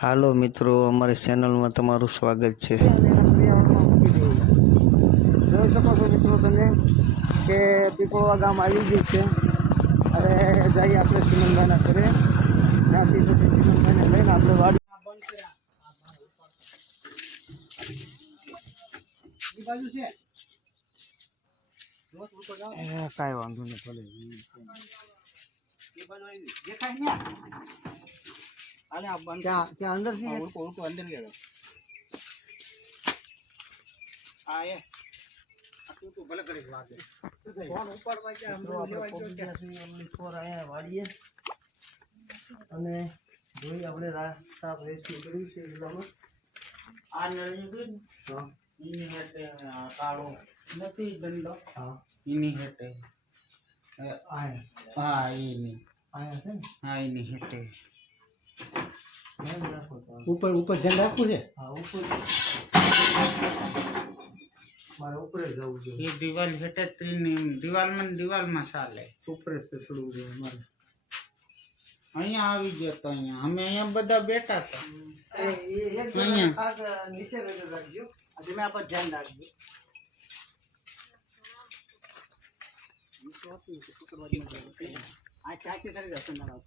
હાલો મિત્રો, અમારી ચેનલમાં તમારું સ્વાગત છે. જોઈ શકો છો મિત્રો તમે કે પીપળવા ગામ આવી ગયું છે. હવે જઈએ આપણે ચિમનભાઈના ઘરે. ત્યાંથી પછી ચિમનભાઈને લઈને આપણે વાડી બાજુ છે. કાંઈ વાંધો નહીં, ભલે દેખાય ને ત્યાં અંદર થી અંદર ગયો. હા એ તું ભલે કરી વાત ફોન ઉપાડવા વાળીએ અને જોઈ આપણે રાસ્તા રેસ્ક્યુ કર્યું છે. આ નળી એની હેઠે કાળો નથી દંડો. હા એની હેઠે હા એની હા એની હેઠે ઉપર ઉપર ધ્યાન રાખવું છે. હા ઉપર મારે ઉપર જવું છે. એ દિવાલ હેઠે દિવાલમાં ચાલે ઉપર ચડવું છે મારે. અહીંયા આવી ગયો તો અહીંયા અમે અહીંયા બધા બેઠા હતા. અહીંયા નીચે નજર રાખજો. આજે મેં આપણે ધ્યાન રાખજો. આ ચાચી કરી જશે મારા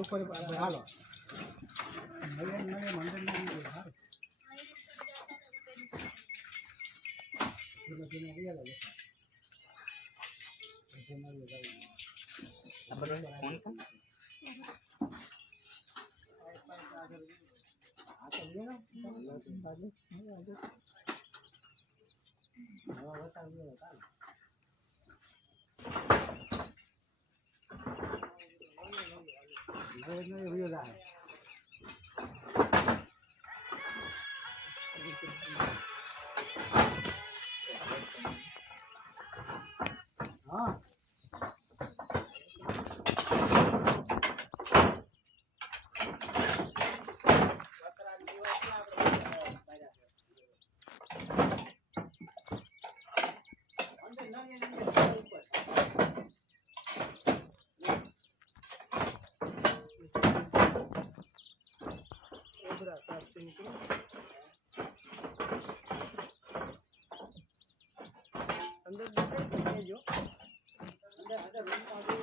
ઉપર હાલો હા અંદર દેજો અંદર રૂમ પાડી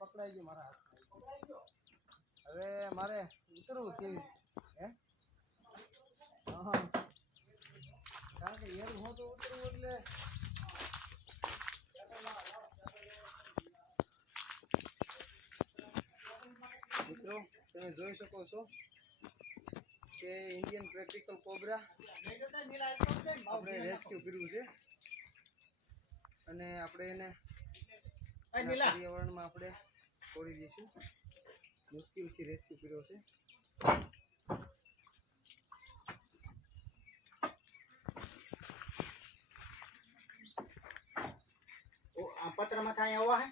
પકડાઈ ગયો મારા હાથ. હવે મારે ઉતરવું કેવી હે? હા કારણ કે યાર હું તો ઉતરવું એટલે મિત્રો તમે જોઈ શકો છો કે ઇન્ડિયન પ્રેક્ટિકલ કોબરા આપણે રેસ્ક્યુ કર્યું છે અને આપણે એને પર્યાવરણમાં આપણે છોડી દઈશું. મુશ્કેલથી રેસ્ક્યુ કર્યો છે. આ પત્રમાં થાય આવા હે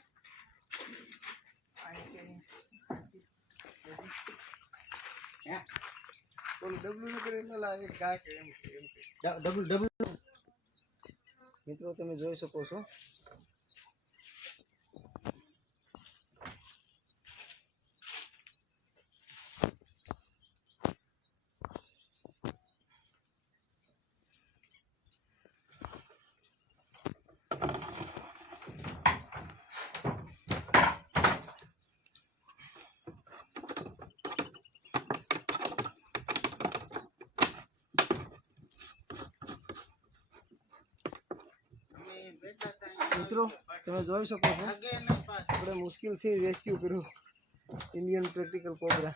મિત્રો તમે જોઈ શકો છો આપણે મુશ્કેલથી રેસ્ક્યુ કર્યું ઇન્ડિયન પ્રેક્ટિકલ કોબરા.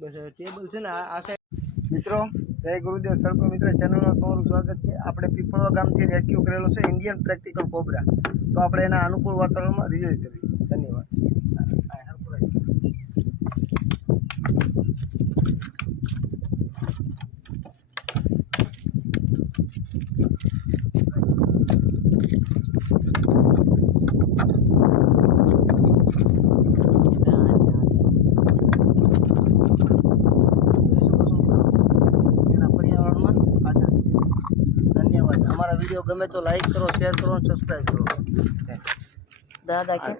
બસ ટેબલ છે ને આ સાઈડ. મિત્રો જય ગુરુદેવ સળકો મિત્ર ચેનલમાં તમારું સ્વાગત છે. આપણે પીપળવા ગામથી રેસ્ક્યુ કરેલો છે ઇન્ડિયન પ્રેક્ટિકલ કોબરા. તો આપણે એના અનુકૂળ વાતાવરણમાં રિલીઝ કરીએ. ધન્યવાદ. ધન્યવાદ. અમારા વિડીયો ગમે તો લાઈક કરો, શેર કરો, સબસ્ક્રાઈબ કરો. દાદા કે